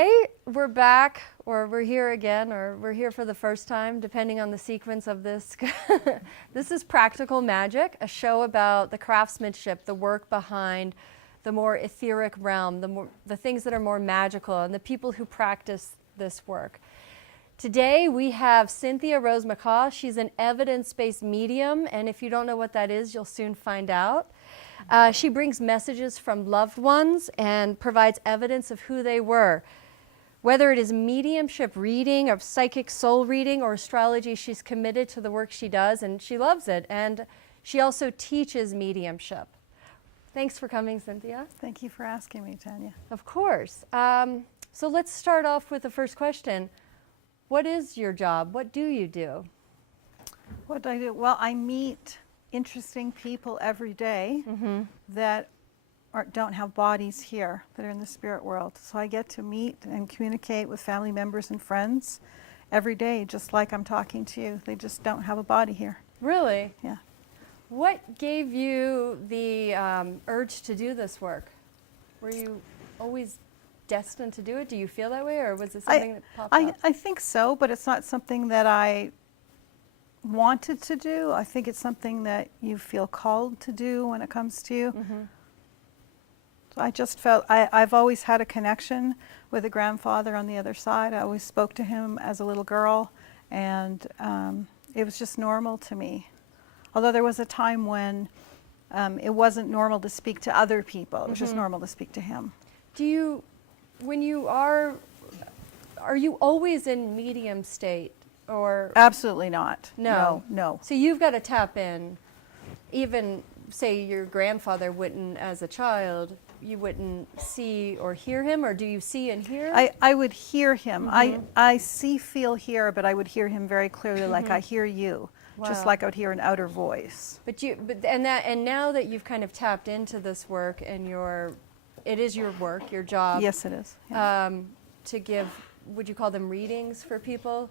Hi, we're back, or we're here again, or we're here for the first time, depending on the sequence of this. This is Practical Magic, a show about the craftsmanship, the work behind the more etheric realm, the things that are more magical, and the people who practice this work. Today we have Cynthia Rose McCaw. She's an evidence-based medium, and if you don't know what that is, you'll soon find out. She brings messages from loved ones and provides evidence of who they were. Whether it is mediumship reading or psychic soul reading or astrology, she's committed to the work she does and she loves it. And she also teaches mediumship. Thanks for coming, Cynthia. Thank you for asking me, Tanya. Of course. So let's start off with the first question. What is your job? What do you do? What do I do? Well, I meet interesting people every day that don't have bodies here, that are in the spirit world. So I get to meet and communicate with family members and friends every day, just like I'm talking to you. They just don't have a body here. Really? Yeah. What gave you the urge to do this work? Were you always destined to do it? Do you feel that way, or was it something that popped up? I think so, but it's not something that I wanted to do. I think it's something that you feel called to do when it comes to you. So I just felt, I've always had a connection with a grandfather on the other side. I always spoke to him as a little girl, and it was just normal to me. Although there was a time when it wasn't normal to speak to other people. It was just normal to speak to him. Do you, when you are you always in medium state? Or absolutely not. No. No. So you've got to tap in. Even say your grandfather wouldn't, as a child, you wouldn't see or hear him, or do you see and hear? I would hear him. I see, feel, hear, but I would hear him very clearly, like I hear you, just like I would hear an outer voice. And now that you've kind of tapped into this work and it is your work, your job. Yes, it is. Yeah. To give, would you call them readings for people?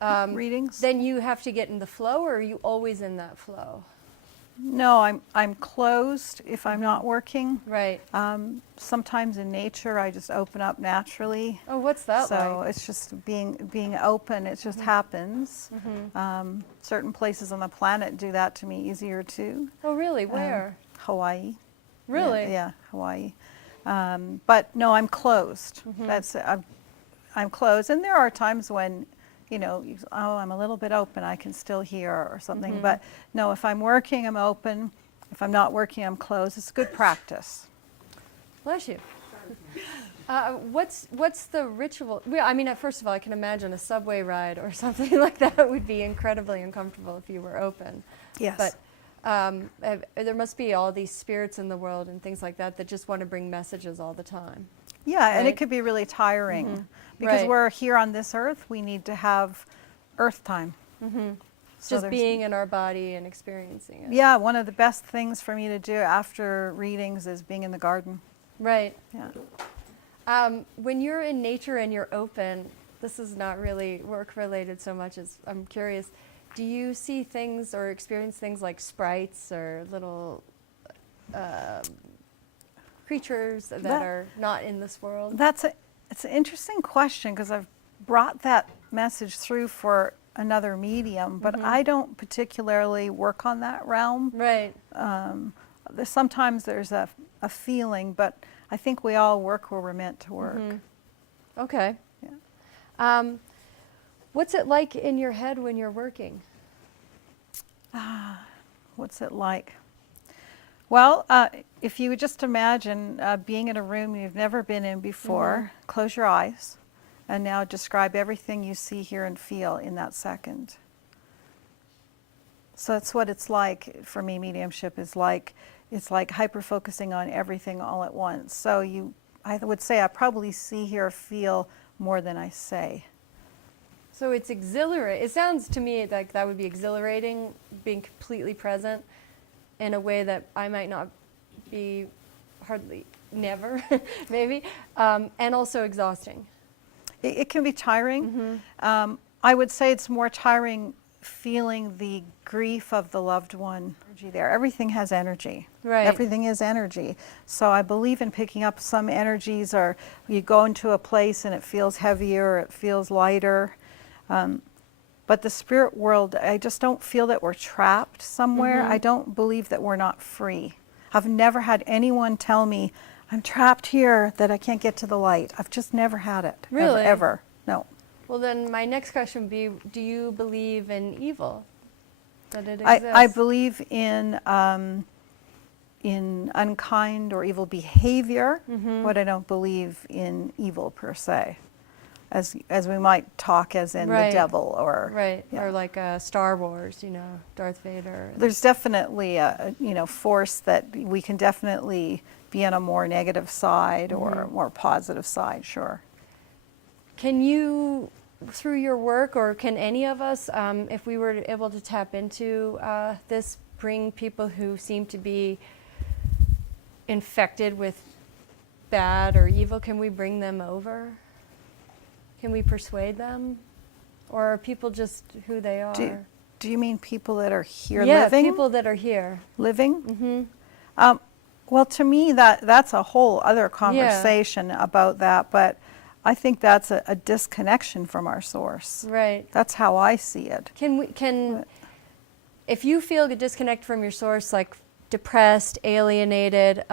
Readings? Then you have to get in the flow, or are you always in that flow? No, I'm closed if I'm not working. Right. Sometimes in nature I just open up naturally. Oh, what's that like? So it's just being open. It just happens. Certain places on the planet do that to me easier too. Oh, really? Where? Hawaii. Really? Yeah, Hawaii. But no, I'm closed. I'm closed, and there are times when, I'm a little bit open, I can still hear or something. But no, if I'm working, I'm open. If I'm not working, I'm closed. It's good practice. Bless you. What's the ritual? Well, I mean, first of all, I can imagine a subway ride or something like that would be incredibly uncomfortable if you were open. Yes. But there must be all these spirits in the world and things like that just want to bring messages all the time. Yeah, right? And it could be really tiring. Because we're here on this earth, we need to have earth time. So just being in our body and experiencing it. Yeah, one of the best things for me to do after readings is being in the garden. Right. Yeah. When you're in nature and you're open, this is not really work related so much as I'm curious, do you see things or experience things like sprites or little creatures that are not in this world? It's an interesting question, because I've brought that message through for another medium, but I don't particularly work on that realm. Right. Sometimes there's a feeling, but I think we all work where we're meant to work. Okay. Yeah. What's it like in your head when you're working? What's it like? Well, if you would just imagine being in a room you've never been in before, close your eyes, and now describe everything you see, hear, and feel in that second. So that's what it's like for me. Mediumship is like, it's like hyper-focusing on everything all at once. So I would say I probably see, hear, feel more than I say. So it's exhilarating. It sounds to me like that would be exhilarating, being completely present in a way that I might not be, hardly, never, maybe, and also exhausting. It can be tiring. I would say it's more tiring feeling the grief of the loved one energy there. Everything has energy. Right. Everything is energy. So I believe in picking up some energies, or you go into a place and it feels heavier, or it feels lighter. But the spirit world, I just don't feel that we're trapped somewhere. I don't believe that we're not free. I've never had anyone tell me, I'm trapped here, that I can't get to the light. I've just never had it. Really? Ever. No. Well, then my next question would be, do you believe in evil? That it exists? I believe in unkind or evil behavior, but I don't believe in evil per se, as we might talk as in Right. the devil or Right, yeah. or like Star Wars, Darth Vader. There's definitely a force that we can definitely be on a more negative side or more positive side. Sure. Can you, through your work, or can any of us, if we were able to tap into this, bring people who seem to be infected with bad or evil, can we bring them over? Can we persuade them? Or are people just who they are? Do you mean people that are here Yeah, living? people that are here. Living? Well, to me, that's a whole other conversation about that, but I think that's a disconnection from our source. Right. That's how I see it. If you feel a disconnect from your source, like depressed, alienated,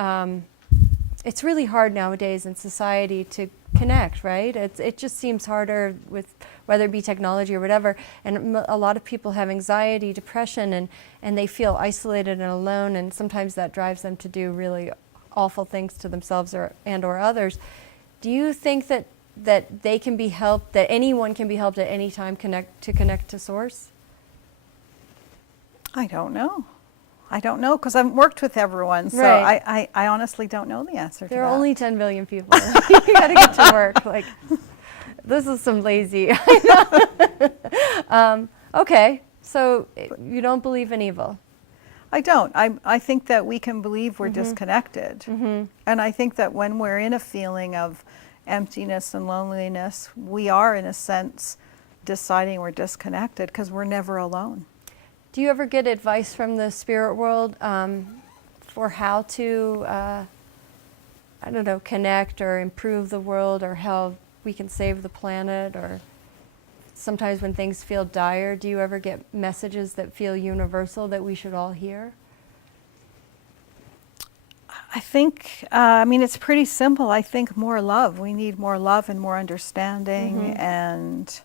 it's really hard nowadays in society to connect, right? It just seems harder with whether it be technology or whatever, and a lot of people have anxiety, depression, and they feel isolated and alone, and sometimes that drives them to do really awful things to themselves or others. Do you think that they can be helped, that anyone can be helped at any time connect to source? I don't know. I don't know, because I've worked with everyone, so Right. I honestly don't know the answer to that. There are only 10 billion people. You got to get to work. Like, this is some lazy. Okay, so you don't believe in evil. I don't. I think that we can believe we're disconnected. And I think that when we're in a feeling of emptiness and loneliness, we are, in a sense, deciding we're disconnected because we're never alone. Do you ever get advice from the spirit world for how to, connect or improve the world, or how we can save the planet? Or sometimes when things feel dire, do you ever get messages that feel universal that we should all hear? I think, it's pretty simple. I think more love. We need more love and more understanding. And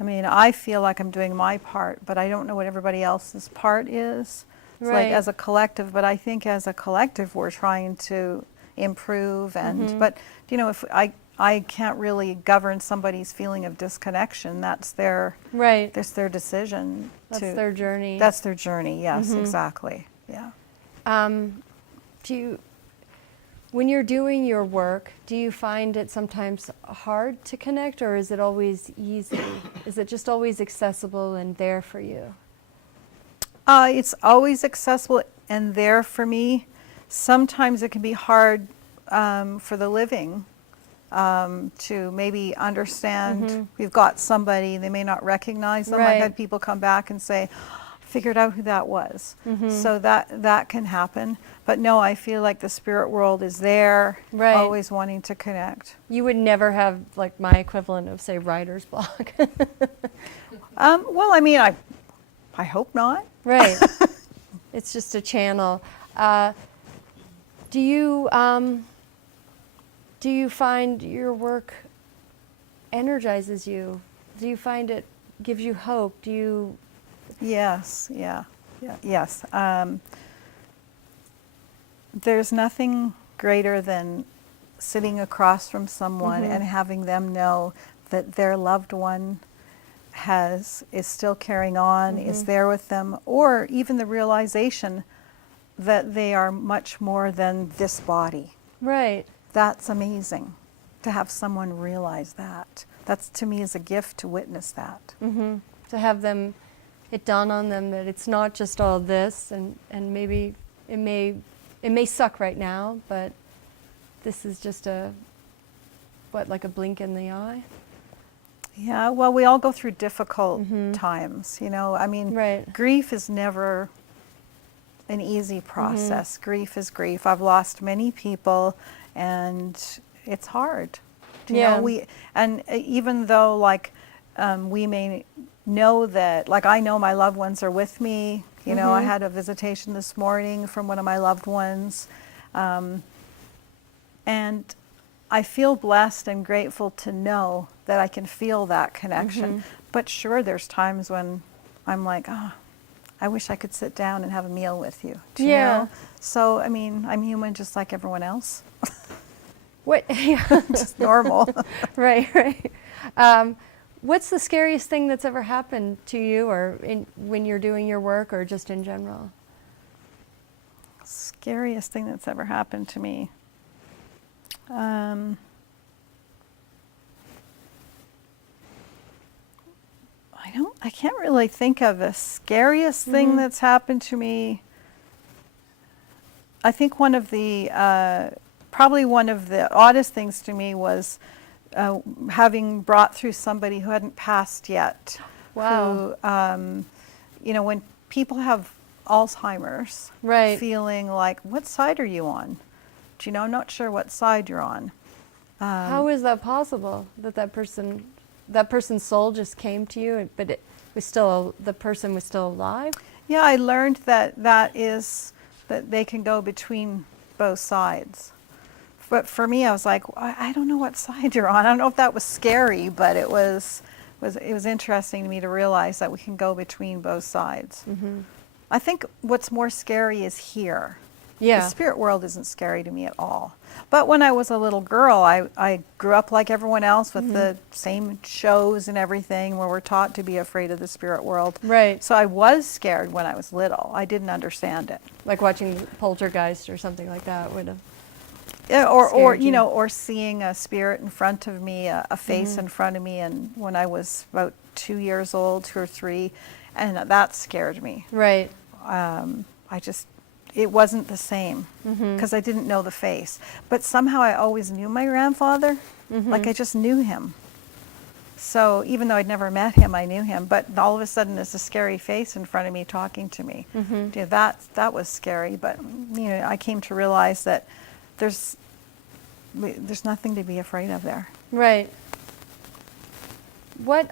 I feel like I'm doing my part, but I don't know what everybody else's part is. It's like as a collective, but I think as a collective we're trying to improve. And but if I can't really govern somebody's feeling of disconnection. That's their That's their decision. That's their journey. That's their journey. Yes, exactly. Yeah. When you're doing your work, do you find it sometimes hard to connect, or is it always easy? Is it just always accessible and there for you? It's always accessible and there for me. Sometimes it can be hard for the living to maybe understand. We've got somebody, they may not recognize them. I've had people come back and say, figured out who that was. So that can happen. But no, I feel like the spirit world is there, always wanting to connect. You would never have like my equivalent of, say, writer's block. Well, I hope not. Right. It's just a channel. Do you find your work energizes you? Do you find it gives you hope? Do you? Yes. Yes. There's nothing greater than sitting across from someone and having them know that their loved one is still carrying on, is there with them, or even the realization that they are much more than this body. Right. That's amazing to have someone realize that. That's, to me, is a gift to witness that. To have them, it dawn on them that it's not just all this, and maybe it may suck right now, but this is just like a blink in the eye. Yeah, well, we all go through difficult times, you know. I mean, Right. grief is never an easy process. Grief is grief. I've lost many people, and it's hard. You Yeah. know, even though, like, we may know that, like, I know my loved ones are with me. You know, I had a visitation this morning from one of my loved ones, and I feel blessed and grateful to know that I can feel that connection. But sure, there's times when I'm like, oh, I wish I could sit down and have a meal with you. Do you Yeah. know? So, I mean, I'm human just like everyone else. What? Yeah. Just normal. Right, right. What's the scariest thing that's ever happened to you, or when you're doing your work, or just in general? Scariest thing that's ever happened to me. I can't really think of the scariest thing that's happened to me. I think probably one of the oddest things to me was having brought through somebody who hadn't passed yet. Wow. Who, you know, when people have Alzheimer's, Right. feeling like, what side are you on? Do you know, I'm not sure what side you're on. How is that possible? That person's soul just came to you, but the person was still alive? Yeah, I learned that they can go between both sides. But for me, I was like, I don't know what side you're on. I don't know if that was scary, but it was interesting to me to realize that we can go between both sides. I think what's more scary is here. Yeah. The spirit world isn't scary to me at all. But when I was a little girl, I grew up like everyone else with the same shows and everything where we're taught to be afraid of the spirit world. Right. So I was scared when I was little. I didn't understand it. Like watching Poltergeist or something like that would have. Yeah, or scared you you. know, or seeing a spirit in front of me, a face in front of me, and when I was about 2 years old, 2 or 3, and that scared me. Right. It wasn't the same because I didn't know the face. But somehow I always knew my grandfather, like I just knew him. So even though I'd never met him, I knew him. But all of a sudden, there's a scary face in front of me talking to me. Yeah, that was scary. But you know, I came to realize that there's nothing to be afraid of there. Right. What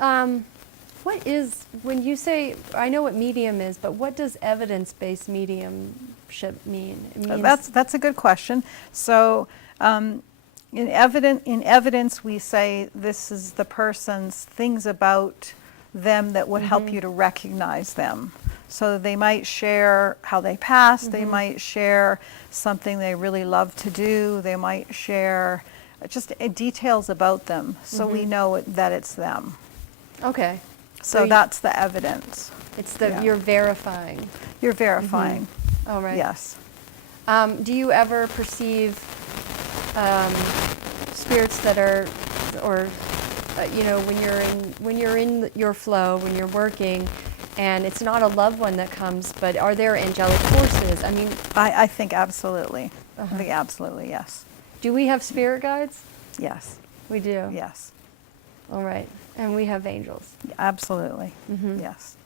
is, when you say, I know what medium is, but what does evidence-based mediumship mean? It means That's a good question. So in evidence, we say this is the person's things about them that would help you to recognize them. So they might share how they passed. They might share something they really love to do. They might share just details about them, so we know that it's them. Okay. So that's the evidence. It's Yeah. you're verifying. You're verifying. Oh, right. Yes. Do you ever perceive spirits that are, or you know, when you're in your flow, when you're working, and it's not a loved one that comes, but are there angelic forces? I mean, I think absolutely. I think absolutely, yes. do we have spirit guides? Yes. We do. Yes. All right. And we have angels. Absolutely. Yes.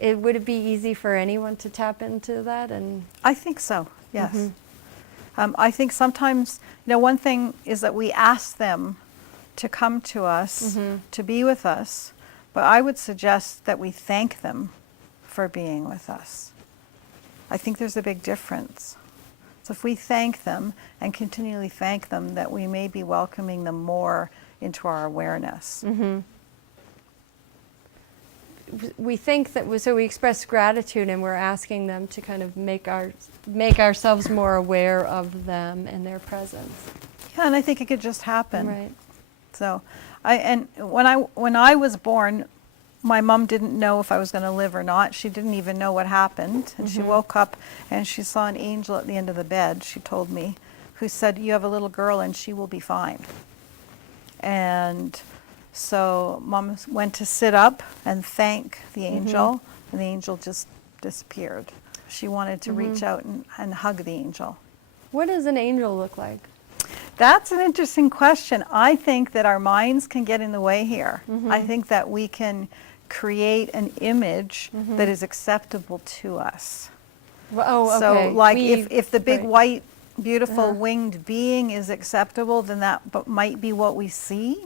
Would it be easy for anyone to tap into that? And I think so, yes. I think sometimes, you know, one thing is that we ask them to come to us, to be with us, but I would suggest that we thank them for being with us. I think there's a big difference. So if we thank them and continually thank them, that we may be welcoming them more into our awareness. we think that, so we express gratitude and we're asking them to kind of make ourselves more aware of them and their presence. Yeah, and I think it could just happen. Right. So, when I was born, my mom didn't know if I was going to live or not. She didn't even know what happened. And she woke up and she saw an angel at the end of the bed, she told me, who said, "You have a little girl and she will be fine." And so Mom went to sit up and thank the angel, and the angel just disappeared. She wanted to reach out and hug the angel. What does an angel look like? That's an interesting question. I think that our minds can get in the way here. I think that we can create an image that is acceptable to us. Oh, So okay. like if the big right. white, beautiful winged being is acceptable, then that might be what we see.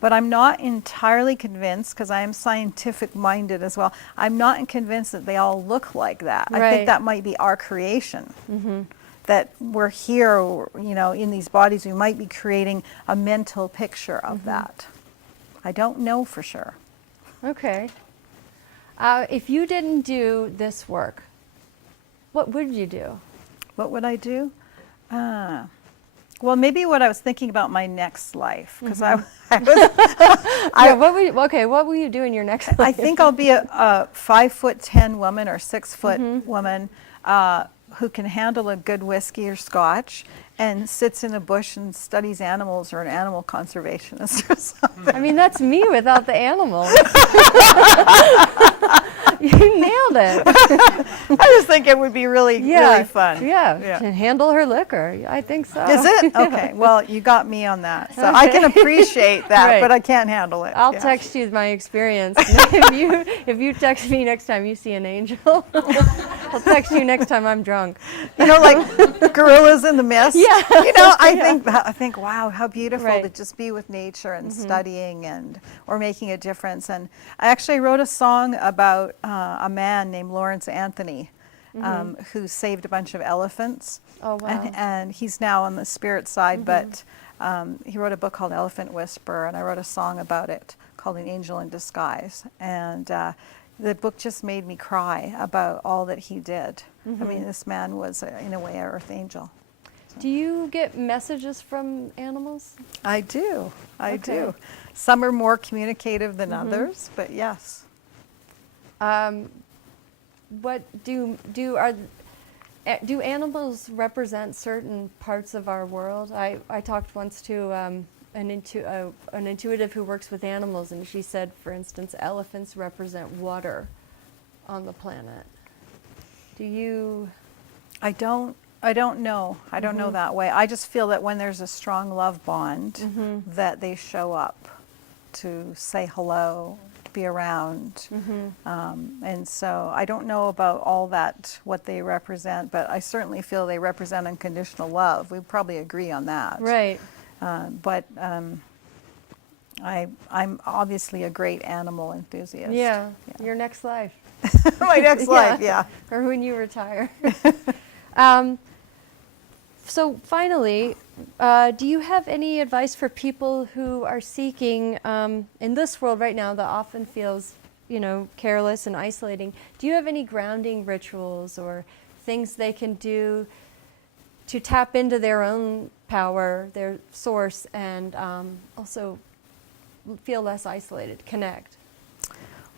But I'm not entirely convinced, because I am scientific minded as well, I'm not convinced that they all look like that. I Right. think that might be our creation. That we're here, you know, in these bodies, we might be creating a mental picture of that. I don't know for sure. Okay. If you didn't do this work, what would you do? What would I do? Well, maybe what I was thinking about my next life, because I was, What will you do in your next life? I think I'll be a 5'10" woman or 6' woman who can handle a good whiskey or scotch and sits in a bush and studies animals, or an animal conservationist or something. I mean, that's me without the animals. You nailed it. I just think it would be really fun. Yeah. Can handle her liquor. I think so. Is it? Okay. Well, you got me on that. So I can appreciate that, Right. but I can't handle it. I'll Yeah. text you my experience. if you text me next time you see an angel, I'll text you next time I'm drunk. You know, like gorillas in the mist. Yeah. You know, I think, wow, how beautiful Right. to just be with nature and studying or making a difference. And I actually wrote a song about a man named Lawrence Anthony, who saved a bunch of elephants. Oh, wow. And he's now on the spirit side, but he wrote a book called Elephant Whisperer, and I wrote a song about it called An Angel in Disguise. And the book just made me cry about all that he did. I mean, this man was, in a way, an earth angel. Do you get messages from animals? I do. I Okay. do. Some are more communicative than others, but yes. What do animals represent certain parts of our world? I talked once to an intuitive who works with animals, and she said, for instance, elephants represent water on the planet. Do you? I don't know. I don't know that way. I just feel that when there's a strong love bond, that they show up to say hello, to be around. And so I don't know about all that, what they represent, but I certainly feel they represent unconditional love. We probably agree on that. Right. But I'm obviously a great animal enthusiast. Yeah. Your next life. My next life, yeah. Or when you retire. So finally, do you have any advice for people who are seeking, in this world right now that often feels, careless and isolating, do you have any grounding rituals or things they can do to tap into their own power, their source, and also feel less isolated, connect?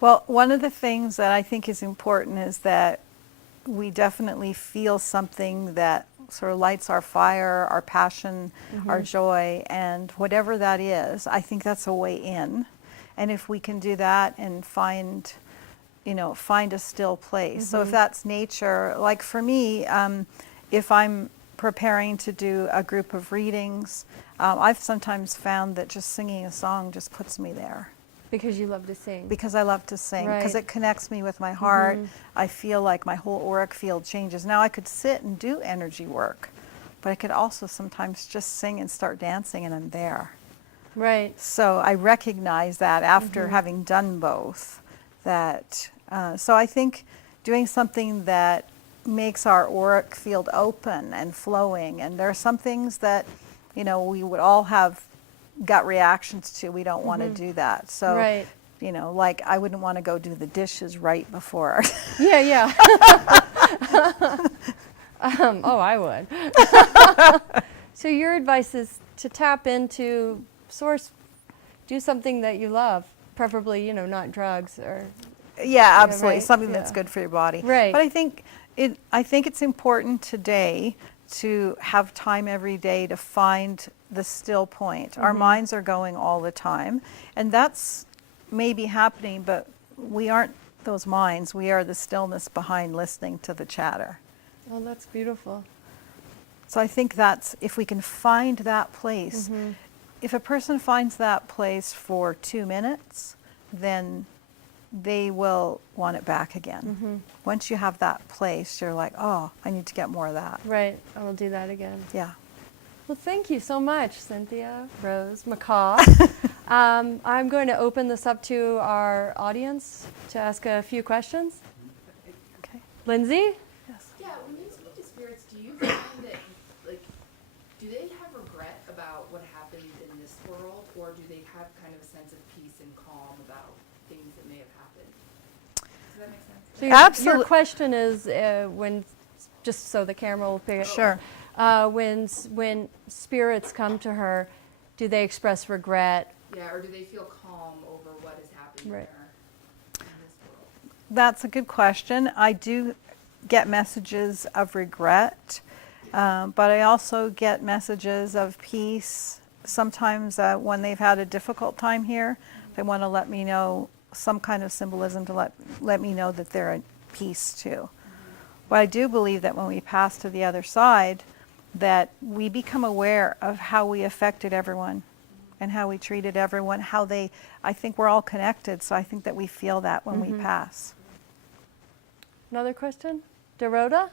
Well, one of the things that I think is important is that we definitely feel something that sort of lights our fire, our passion, our joy, and whatever that is, I think that's a way in. And if we can do that and find a still place. So if that's nature, like for me, if I'm preparing to do a group of readings, I've sometimes found that just singing a song just puts me there. Because you love to sing. Because I love to sing, because Right. it connects me with my heart. I feel like my whole auric field changes. Now I could sit and do energy work, but I could also sometimes just sing and start dancing and I'm there. Right. So I recognize that after having done both, that, so I think doing something that makes our auric field open and flowing, and there are some things that, we would all have gut reactions to. We don't want to do that. So, Right. Like I wouldn't want to go do the dishes right before. Yeah. I would. So your advice is to tap into source, do something that you love, preferably, not drugs or. Yeah, absolutely. right, Something that's yeah. good for your body. Right. But I think it's important today to have time every day to find the still point. Our minds are going all the time, and that's maybe happening, but we aren't those minds. We are the stillness behind listening to the chatter. Well, that's beautiful. So I think that's, if we can find that place, if a person finds that place for 2 minutes, then they will want it back again. Once you have that place, you're like, oh, I need to get more of that. Right, I will do that again. Yeah. Well, thank you so much, Cynthia, Rose, McCaw. I'm going to open this up to our audience to ask a few questions. Okay. Lindsay? Yes. Yeah, when you speak to spirits, do you find that, like, do they have regret about what happened in this world, or do they have kind of a sense of peace and calm about things that may have happened? Does that make sense? So your question is when, just so the camera will pick it. Sure. When spirits come to her, do they express regret? Yeah, or do they feel calm over what has happened Right. in this world? That's a good question. I do get messages of regret, but I also get messages of peace. Sometimes when they've had a difficult time here, they want to let me know some kind of symbolism to let me know that they're at peace too. But I do believe that when we pass to the other side, that we become aware of how we affected everyone and how we treated everyone, I think we're all connected, so I think that we feel that when we pass. Another question? Dorota?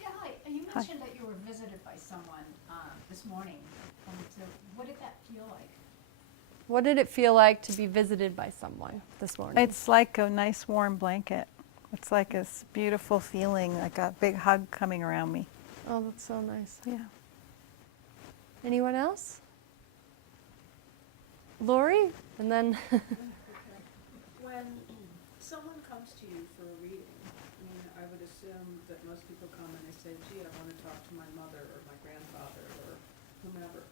Yeah, hi. You mentioned that you were visited by someone this morning. What did that feel like? What did it feel like to be visited by someone this morning? It's like a nice warm blanket. It's like a beautiful feeling, like a big hug coming around me. Oh, that's so nice. Yeah. Anyone else? Lori? And then, When someone comes to you for a reading, I mean, I would assume that most people come and they say, gee, I want to talk to my mother or my grandfather or whomever.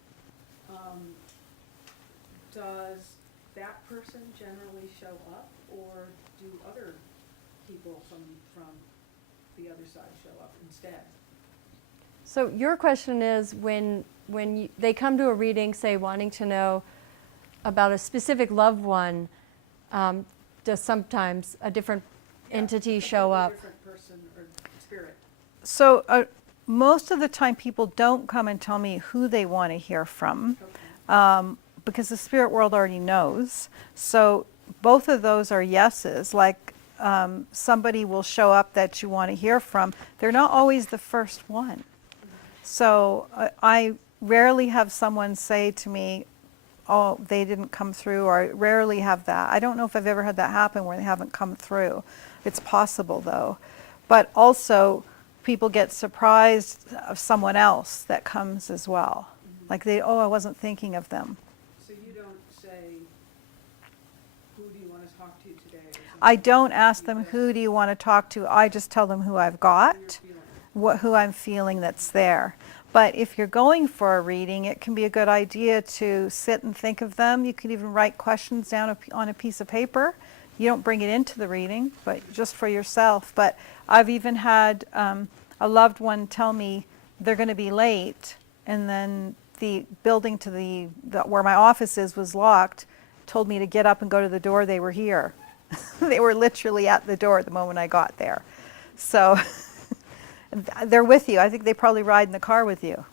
Does that person generally show up, or do other people from the other side show up instead? so your question is when they come to a reading, say, wanting to know about a specific loved one, does sometimes a different entity show up? A different person or spirit. So most of the time people don't come and tell me who they want to hear from, because the spirit world already knows. So both of those are yeses. Like somebody will show up that you want to hear from. They're not always the first one. So I rarely have someone say to me, oh, they didn't come through, or I rarely have that. I don't know if I've ever had that happen where they haven't come through. It's possible though. But also people get surprised of someone else that comes as well. Like I wasn't thinking of them. So you don't say, who do you want to talk to today? Or something? I don't ask them, who do you want to talk to? I just tell them who I've got, who I'm feeling that's there. But if you're going for a reading, it can be a good idea to sit and think of them. You can even write questions down on a piece of paper. You don't bring it into the reading, but just for yourself. But I've even had a loved one tell me they're going to be late, and then the building to the where my office is was locked, told me to get up and go to the door. They were here. They were literally at the door the moment I got there. So they're with you. I think they probably ride in the car with you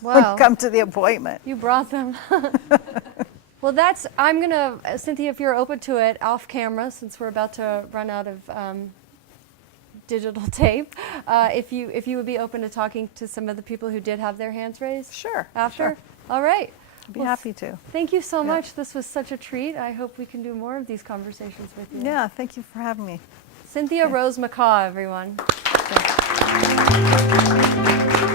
when Wow. you come to the appointment. You brought them. Well, I'm going to, Cynthia, if you're open to it, off camera, since we're about to run out of digital tape, if you would be open to talking to some of the people who did have their hands raised Sure. after? Sure. All right. I'd be Well, happy to. Thank you so Yeah. much. This was such a treat. I hope we can do more of these conversations with you. Yeah, thank you for having me. Cynthia Yeah. Rose McCaw, everyone. Thanks.